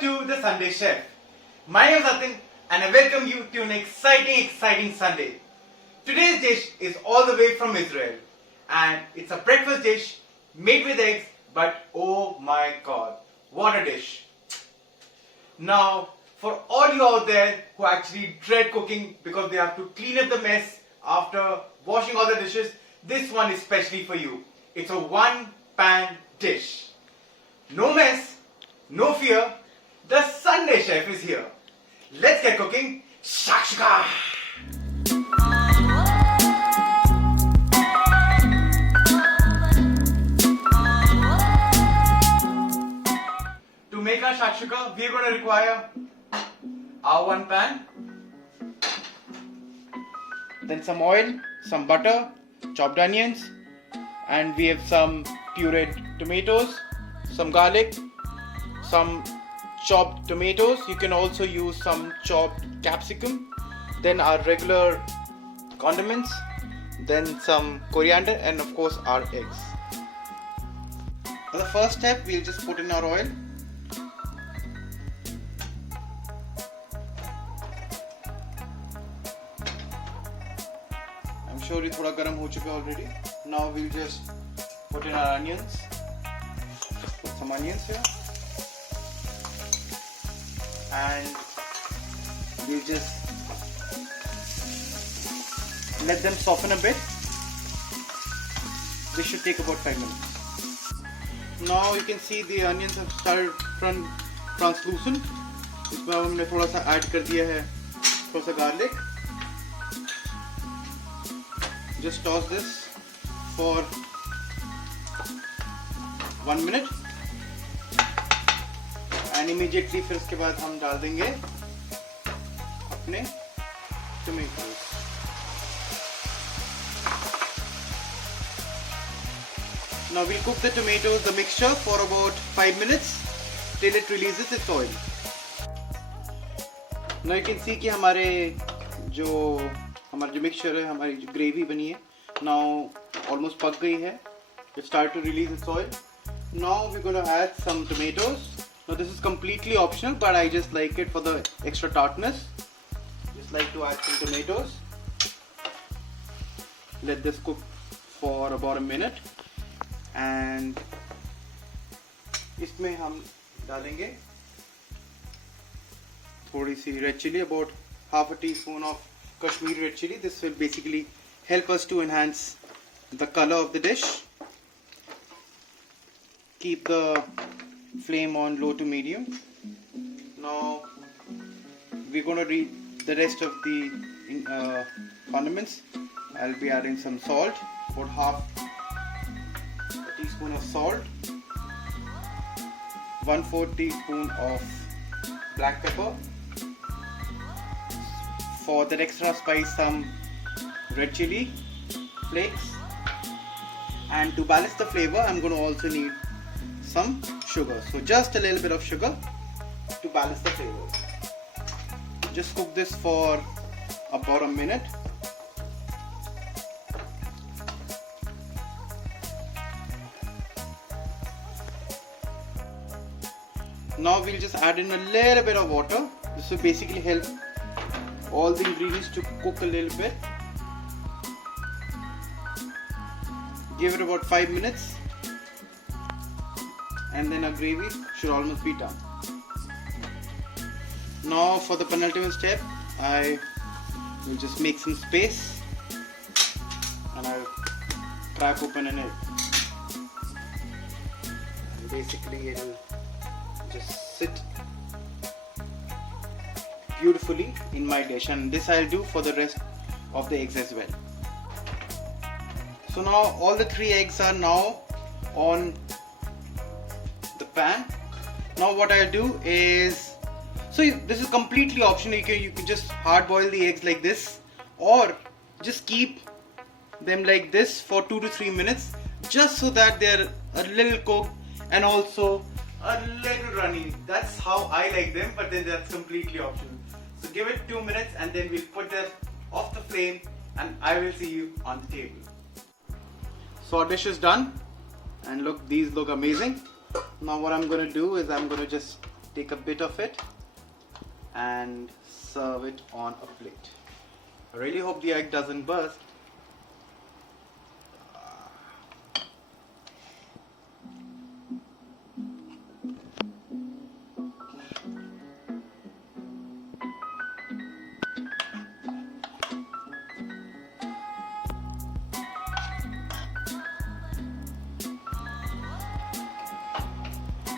Welcome to the Sunday Chef. My name is Atin and I welcome you to an exciting Sunday. Today's dish is all the way from Israel and it's a breakfast dish made with eggs, but oh my god, what a dish. Now, for all you out there who actually dread cooking because they have to clean up the mess after washing all the dishes, this one is specially for you. It's a one-pan dish. No mess, no fear, the Sunday Chef is here. Let's get cooking. Shakshuka! To make our shakshuka, we're going to require our one pan, then some oil, some butter, chopped onions, and we have some pureed tomatoes, some garlic, some chopped tomatoes. You can also use some chopped capsicum, then our regular condiments, then some coriander, and of course our eggs. For the first step, we'll just put in our oil. I'm sure it's थोड़ा गर्म हो चुका already. Now we'll just put in our onions. Just put some onions here. And we'll just let them soften a bit. This should take about 5 minutes. Now you can see the onions have started turn translucent. इसमें हमने थोड़ा सा add कर दिया है थोड़ा सा garlic. Just toss this for 1 minute. And immediately फिर उसके बाद हम डाल देंगे अपने tomatoes. Now we'll cook the tomatoes, the mixture, for about 5 minutes till it releases its oil. Now you can see कि हमारे जो mixture है, हमारी जो gravy बनी है, now almost पक गई है. It started to release its oil. Now we're going to add some tomatoes. Now this is completely optional, but I just like it for the extra tartness. Just like to add some tomatoes. Let this cook for about a minute. And इसमें हम डालेंगे थोड़ी सी red chili, about half a teaspoon of Kashmiri red chili. This will basically help us to enhance the color of the dish. Keep the flame on low to medium. Now we're going to read the rest of the condiments. I'll be adding some salt, about half a teaspoon of salt, 1/4 teaspoon of black pepper. For that extra spice, some red chili flakes. And to balance the flavor, I'm going to also need some sugar. So just a little bit of sugar to balance the flavors. Just cook this for about a minute. Now we'll just add in a little bit of water. This will basically help all the ingredients to cook a little bit. Give it about 5 minutes. And then our gravy should almost be done. Now for the penultimate step, I will just make some space and I'll crack open an egg. And basically it'll just sit beautifully in my dish, and this I'll do for the rest of the eggs as well. So now all the 3 eggs are now on the pan. Now what I'll do is, so this is completely optional. You can just hard boil the eggs like this, or just keep them like this for 2 to 3 minutes, just so that they're a little cooked and also a little runny. That's how I like them, but then that's completely optional. So give it 2 minutes and then we'll put them off the flame and I will see you on the table. So our dish is done and look, these look amazing. Now what I'm going to do is I'm going to just take a bit of it and serve it on a plate. I really hope the egg doesn't burst.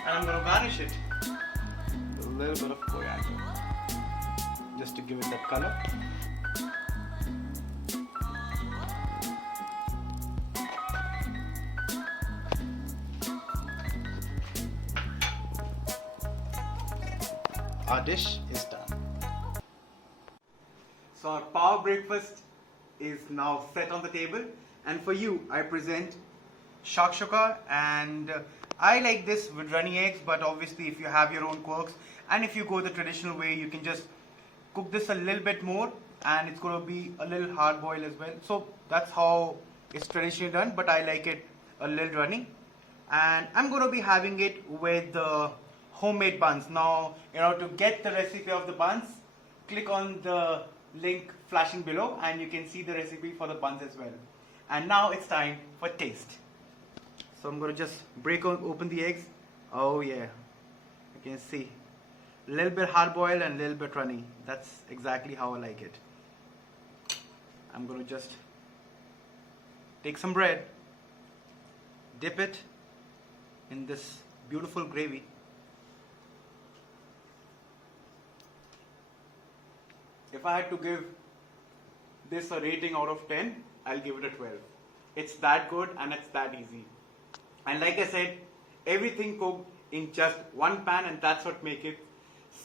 And I'm going to garnish it with a little bit of coriander just to give it that color. Our dish is done. So our power breakfast is now set on the table, and for you I present shakshuka, and I like this with runny eggs, but obviously if you have your own quirks and if you go the traditional way, you can just cook this a little bit more and it's going to be a little hard boiled as well. So that's how it's traditionally done, but I like it a little runny. And I'm going to be having it with the homemade buns. Now, to get the recipe of the buns, click on the link flashing below and you can see the recipe for the buns as well. And now it's time for taste. So I'm going to just break open the eggs. Oh yeah, you can see a little bit hard boiled and a little bit runny. That's exactly how I like it. I'm going to just take some bread, dip it in this beautiful gravy. If I had to give this a rating out of 10, I'll give it a 12. It's that good and it's that easy. And like I said, everything cooked in just one pan, and that's what makes it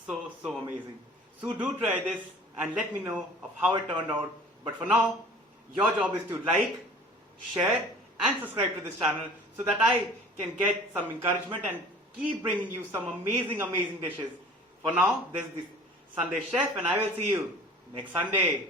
so amazing. So do try this and let me know of how it turned out. But for now, your job is to like, share and subscribe to this channel so that I can get some encouragement and keep bringing you some amazing dishes. For now, this is the Sunday Chef, and I will see you next Sunday.